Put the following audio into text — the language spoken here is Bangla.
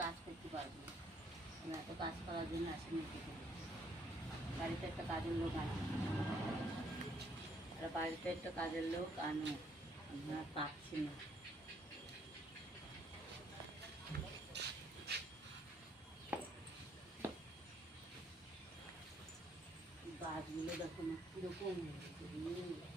কাজ করতে পারবো না। আমি এত কাজ করার জন্য আসেনি থেকে বাড়িতে একটা কাজের লোক আনো, আর বাড়িতে একটা কাজের লোক আনো, আমরা পাচ্ছি না। গাছগুলো দেখো না কীরকম হয়ে গেছে।